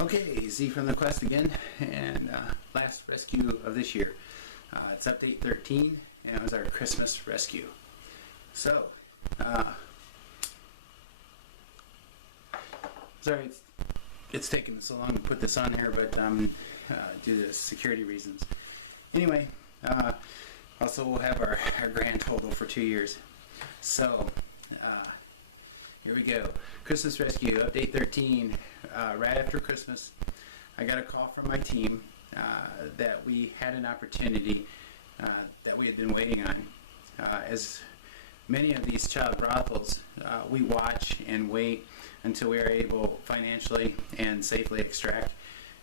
Okay, Z from the Quest again, and last rescue of this year. It's update 13, and it was our Christmas rescue. So, sorry it's taken so long to put this on here, but due to security reasons. Anyway, also we'll have our grand total for 2 years. So, here we go. Christmas rescue, update 13. Right after Christmas, I got a call from my team that we had an opportunity that we had been waiting on. As many of these child brothels, we watch and wait until we are able financially and safely extract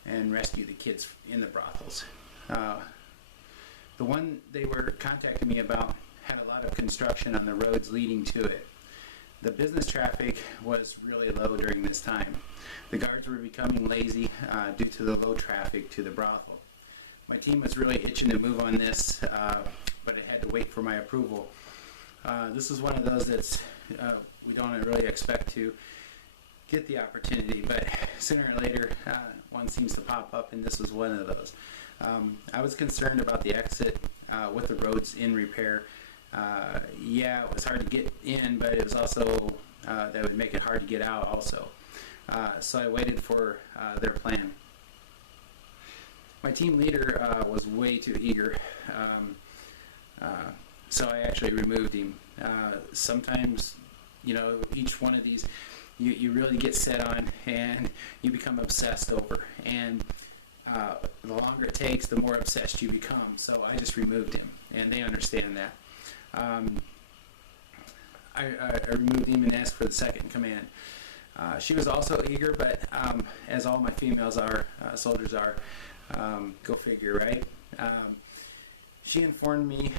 and rescue the kids in the brothels. The one they were contacting me about had a lot of construction on the roads leading to it. The business traffic was really low during this time. The guards were becoming lazy due to the low traffic to the brothel. My team was really itching to move on this, but it had to wait for my approval. This is one of those that's we don't really expect to get the opportunity, but sooner or later one seems to pop up, and this was one of those. I was concerned about the exit with the roads in repair. Yeah, it was hard to get in, but it was also that would make it hard to get out also. So I waited for their plan. My team leader was way too eager, so I actually removed him. Sometimes, you know, each one of these you really get set on and you become obsessed over, and the longer it takes, the more obsessed you become. So I just removed him, and they understand that. I removed him and asked for the second in command. She was also eager, but as all my females are, soldiers are, go figure, right? She informed me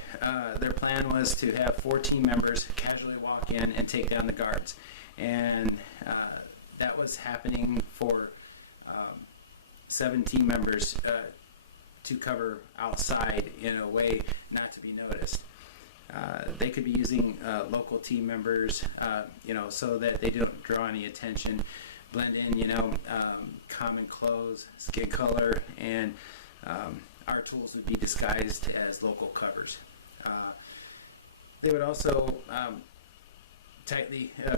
their plan was to have 4 team members casually walk in and take down the guards. And that was happening for 7 team members to cover outside in a way not to be noticed. They could be using local team members, you know, so that they don't draw any attention, blend in, you know, common clothes, skin color, and our tools would be disguised as local covers. They would also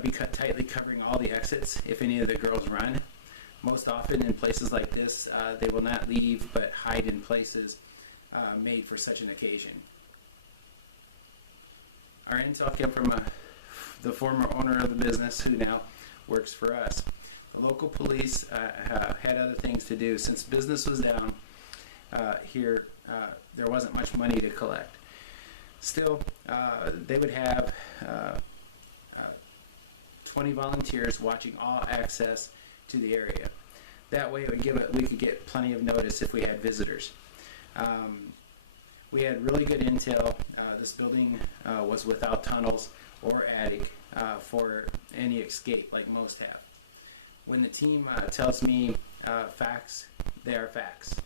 be tightly covering all the exits if any of the girls run. Most often in places like this, they will not leave but hide in places made for such an occasion. Our intel came from the former owner of the business who now works for us. The local police had other things to do. Since business was down here, there wasn't much money to collect. Still, they would have 20 volunteers watching all access to the area. That way we could get plenty of notice if we had visitors. We had really good intel. This building was without tunnels or attic for any escape like most have. When the team tells me facts, they are facts.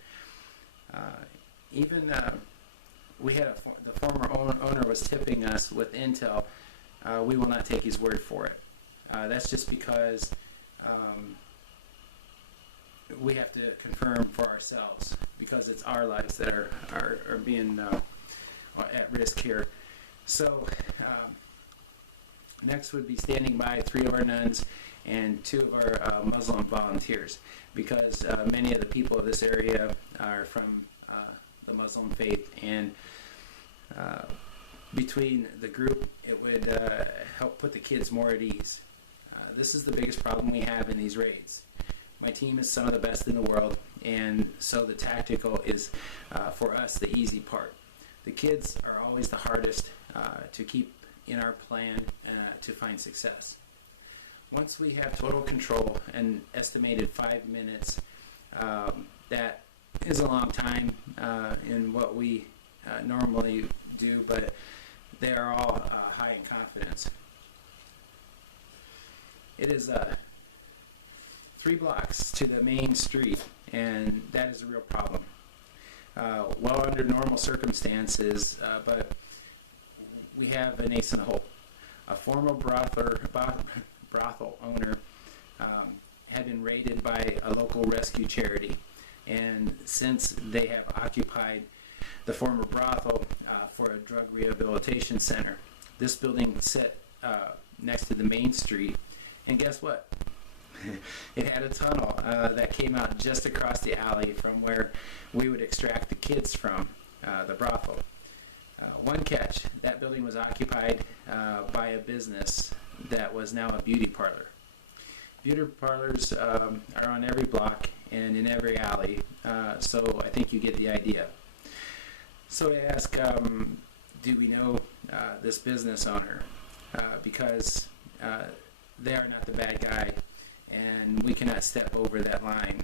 Even we had the former owner was tipping us with intel. We will not take his word for it. That's just because we have to confirm for ourselves, because it's our lives that are being at risk here. So next would be standing by 3 of our nuns and 2 of our Muslim volunteers, because many of the people of this area are from the Muslim faith, and between the group it would help put the kids more at ease. This is the biggest problem we have in these raids. My team is some of the best in the world, and so the tactical is, for us, the easy part. The kids are always the hardest to keep in our plan to find success. Once we have total control and estimated 5 minutes, that is a long time in what we normally do, but they are all high in confidence. It is 3 blocks to the main street, and that is a real problem. Well under normal circumstances, but we have a nascent hope. A former brothel owner had been raided by a local rescue charity, and since they have occupied the former brothel for a drug rehabilitation center. This building sit next to the main street, and guess what? It had a tunnel that came out just across the alley from where we would extract the kids from the brothel. One catch, that building was occupied by a business that was now a beauty parlor. Beauty parlors are on every block and in every alley, so I think you get the idea. So I asked, do we know this business owner? Because they are not the bad guy, and we cannot step over that line,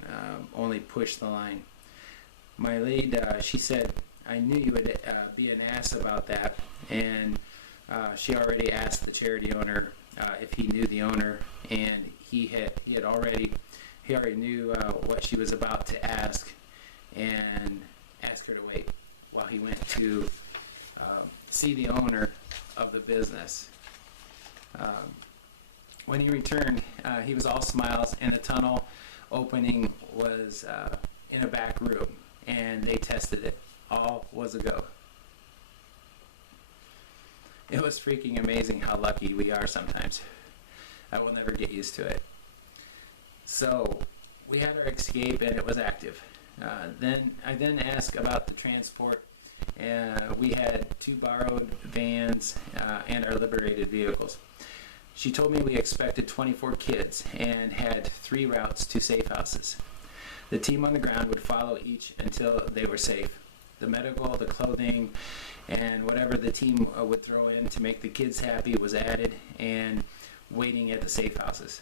only push the line. My lead, she said, I knew you would be an ass about that, and she already asked the charity owner if he knew the owner, and he already knew what she was about to ask, and asked her to wait while he went to see the owner of the business. When he returned, he was all smiles, and the tunnel opening was in a back room, and they tested it. All was a go. It was freaking amazing how lucky we are sometimes. I will never get used to it. So we had our escape, and it was active. I then asked about the transport. We had 2 borrowed vans and our liberated vehicles. She told me we expected 24 kids and had 3 routes to safe houses. The team on the ground would follow each until they were safe. The medical, the clothing, and whatever the team would throw in to make the kids happy was added and waiting at the safe houses.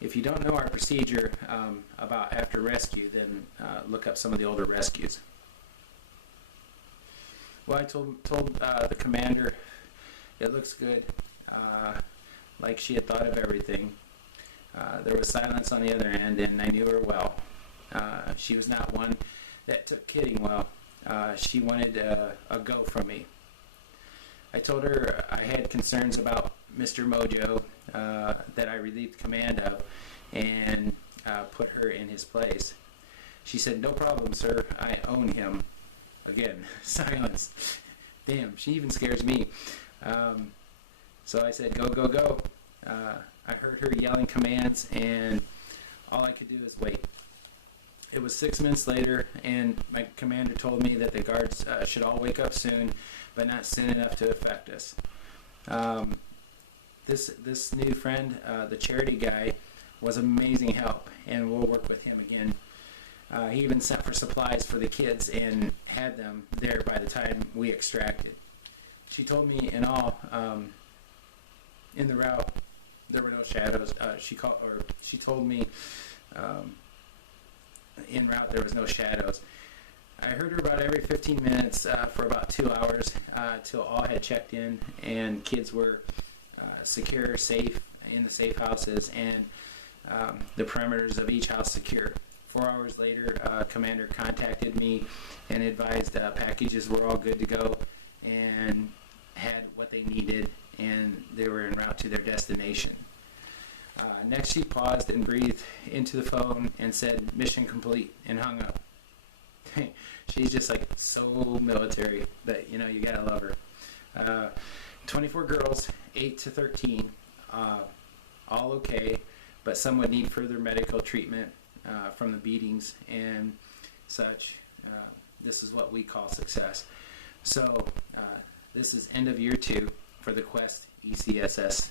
If you don't know our procedure about after rescue, then look up some of the older rescues. Well, I told the commander it looks good, like she had thought of everything. There was silence on the other end, and I knew her well. She was not one that took kidding well. She wanted a go from me. I told her I had concerns about Mr. Mojo that I relieved command of and put her in his place. She said, "No problem, sir. I own him." Again, silence. Damn, she even scares me. So I said, "Go, go, go." I heard her yelling commands, and all I could do is wait. It was 6 minutes later, and my commander told me that the guards should all wake up soon, but not soon enough to affect us. This new friend, the charity guy, was amazing help, and we'll work with him again. He even sent for supplies for the kids and had them there by the time we extracted. She told me in all, in the route, there were no shadows. She told me en route there was no shadows. I heard her about every 15 minutes for about 2 hours till all had checked in and kids were secure, safe in the safe houses, and the perimeters of each house secure. 4 hours later, Commander contacted me and advised packages were all good to go and had what they needed, and they were en route to their destination. Next, she paused and breathed into the phone and said, "Mission complete," and hung up. She's just like so military, but you know, you gotta love her. 24 girls, 8 to 13, all okay, but some would need further medical treatment from the beatings and such. This is what we call success. So this is end of year 2 for the Quest ECSS.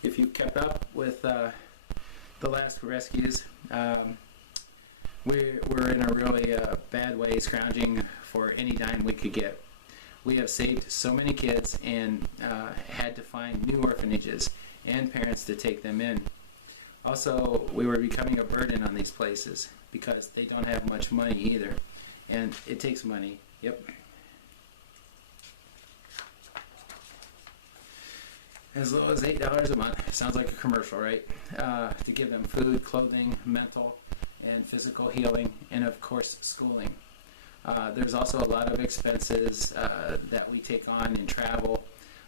If you kept up with the last rescues, we're in a really bad way, scrounging for any dime we could get. We have saved so many kids and had to find new orphanages and parents to take them in. Also, we were becoming a burden on these places because they don't have much money either, and it takes money. Yep. As low as $8 a month. Sounds like a commercial, right? To give them food, clothing, mental and physical healing, and of course schooling. There's also a lot of expenses that we take on in travel,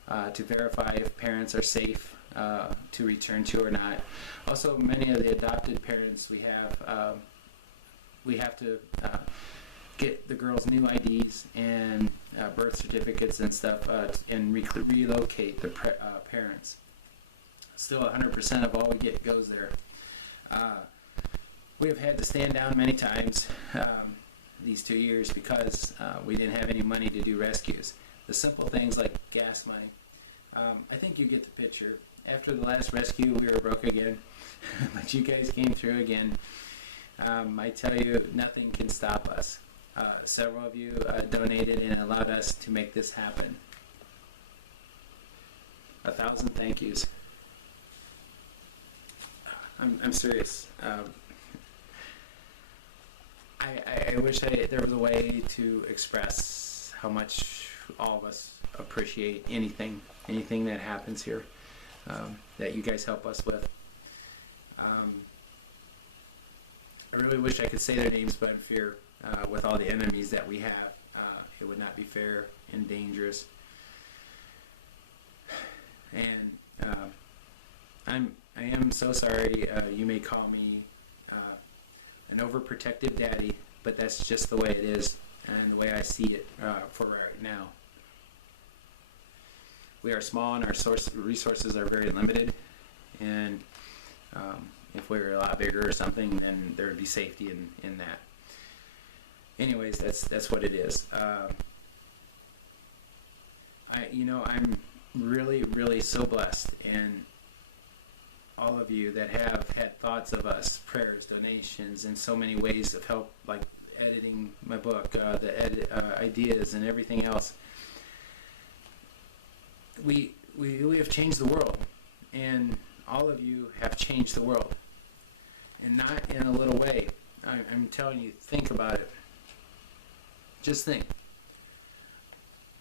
to verify if parents are safe to return to or not. Also, many of the adopted parents we have to get the girls new IDs and birth certificates and stuff and relocate the parents. Still 100% of all we get goes there. We have had to stand down many times these 2 years because we didn't have any money to do rescues. The simple things like gas money. I think you get the picture. After the last rescue, we were broke again, but you guys came through again. I tell you, nothing can stop us. Several of you donated and allowed us to make this happen. 1,000 thank yous. I'm serious. I wish there was a way to express how much all of us appreciate anything that happens here, that you guys help us with. I really wish I could say their names, but in fear, with all the enemies that we have, it would not be fair and dangerous. And I am so sorry. You may call me an overprotective daddy, but that's just the way it is and the way I see it for right now. We are small and our resources are very limited, and if we were a lot bigger or something, then there would be safety in that. Anyways, that's what it is. I'm really so blessed, and all of you that have had thoughts of us, prayers, donations, and so many ways of help, like editing my book, the ideas and everything else. We have changed the world, and all of you have changed the world, and not in a little way. I'm telling you, think about it. Just think.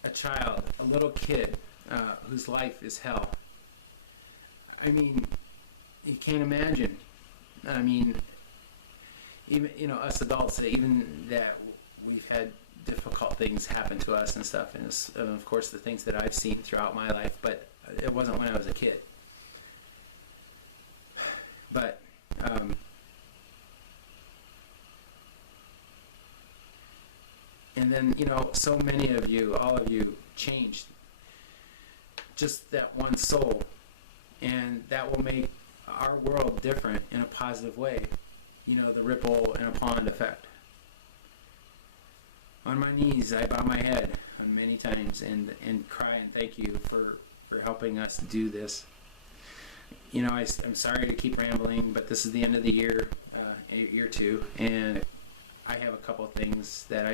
A child, a little kid, whose life is hell. I mean, you can't imagine. I mean, even us adults, even that we've had difficult things happen to us and stuff, and of course the things that I've seen throughout my life, but it wasn't when I was a kid. But and then so many of you, all of you, changed just that one soul, and that will make our world different in a positive way. The ripple and a pond effect. On my knees, I bow my head on many times and cry and thank you for helping us do this. I'm sorry to keep rambling, but this is the end of the year, year 2, and I have a couple of things that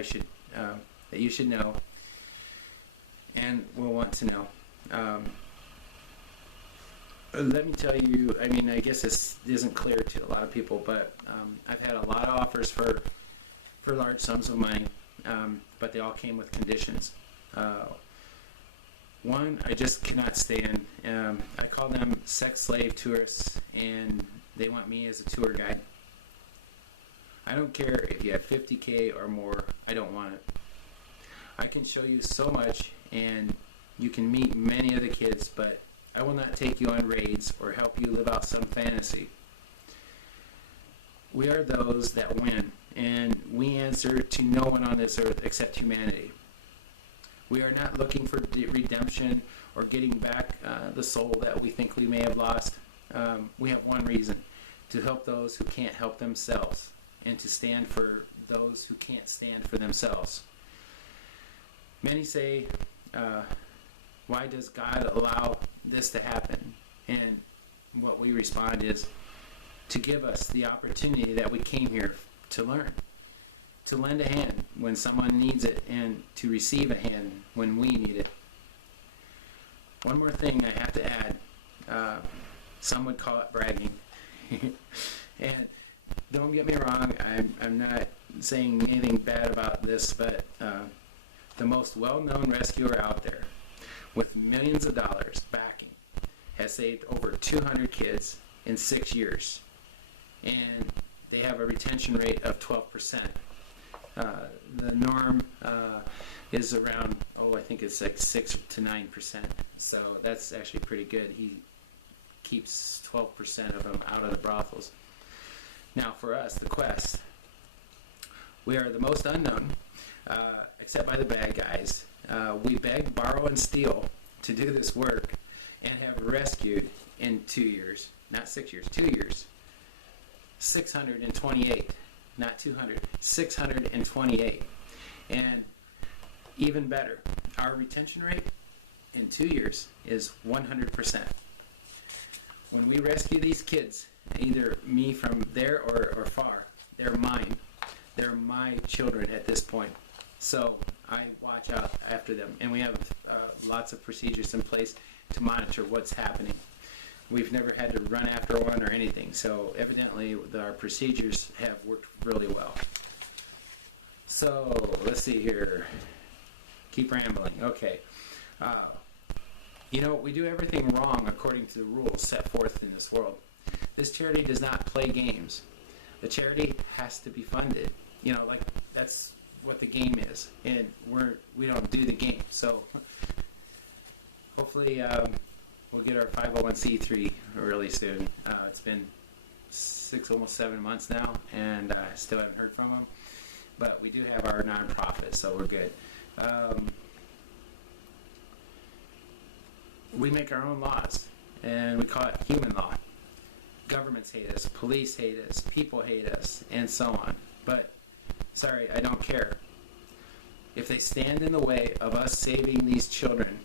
that you should know and will want to know. Let me tell you, I guess this isn't clear to a lot of people, but I've had a lot of offers for large sums of money, but they all came with conditions. One, I just cannot stand. I call them sex slave tourists, and they want me as a tour guide. I don't care if you have 50K or more, I don't want it. I can show you so much, and you can meet many of the kids, but I will not take you on raids or help you live out some fantasy. We are those that win, and we answer to no one on this earth except humanity. We are not looking for redemption or getting back the soul that we think we may have lost. We have one reason: to help those who can't help themselves, and to stand for those who can't stand for themselves. Many say, why does God allow this to happen? And what we respond is to give us the opportunity that we came here to learn, to lend a hand when someone needs it, and to receive a hand when we need it. One more thing I have to add. Some would call it bragging. And don't get me wrong, I'm not saying anything bad about this, but the most well-known rescuer out there, with millions of dollars backing, has saved over 200 kids in 6 years, and they have a retention rate of 12%. The norm is around, I think it's like 6 to 9%. So that's actually pretty good. He keeps 12% of them out of the brothels. Now for us, the quest, we are the most unknown, except by the bad guys. We beg, borrow, and steal to do this work, and have rescued in 2 years, not 6 years, 2 years, 628, not 200, 628. And even better, our retention rate in 2 years is 100%. When we rescue these kids, either me from there or far, they're mine. They're my children at this point. So I watch out after them. And we have lots of procedures in place to monitor what's happening. We've never had to run after one or anything. So evidently our procedures have worked really well. So let's see here. Keep rambling. Okay. We do everything wrong according to the rules set forth in this world. This charity does not play games. The charity has to be funded. That's what the game is, and we don't do the game. So hopefully we'll get our 501c3 really soon. It's been almost 7 months now, and I still haven't heard from them. But we do have our nonprofit, so we're good. We make our own laws, and we call it human law. Governments hate us, police hate us, people hate us, and so on. But, sorry, I don't care. If they stand in the way of us saving these children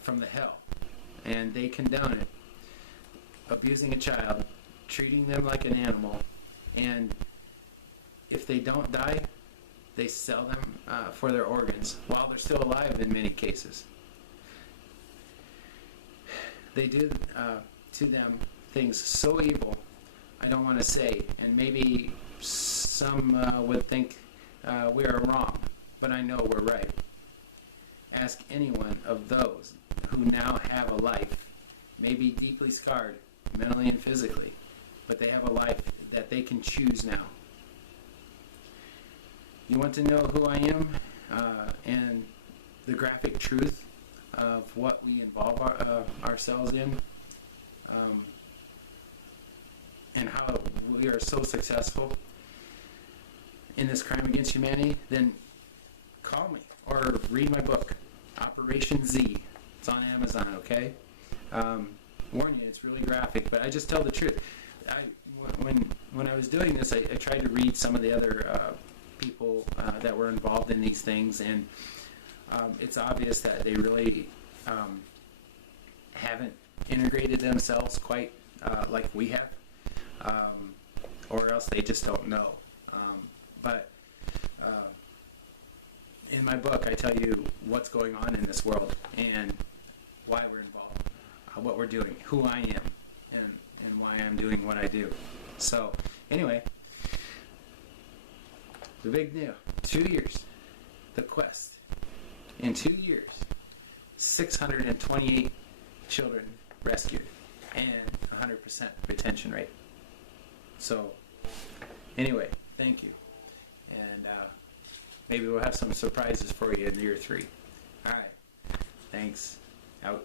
from the hell, and they condone it, abusing a child, treating them like an animal, and if they don't die, they sell them for their organs while they're still alive in many cases. They do to them things so evil, I don't want to say, and maybe some would think we are wrong, but I know we're right. Ask anyone of those who now have a life, maybe deeply scarred, mentally and physically, but they have a life that they can choose now. You want to know who I am and the graphic truth of what we involve ourselves in, and how we are so successful in this crime against humanity, then call me or read my book, Operation Z. It's on Amazon, okay? Warn you, it's really graphic, but I just tell the truth. When I was doing this, I tried to read some of the other people that were involved in these things, and it's obvious that they really haven't integrated themselves quite like we have, or else they just don't know. But in my book, I tell you what's going on in this world and why we're involved, what we're doing, who I am, and why I'm doing what I do. So, anyway, the big deal. 2 years. The quest. In 2 years, 628 children rescued and 100% retention rate. So, anyway, thank you. And maybe we'll have some surprises for you in year 3. All right. Thanks. Out.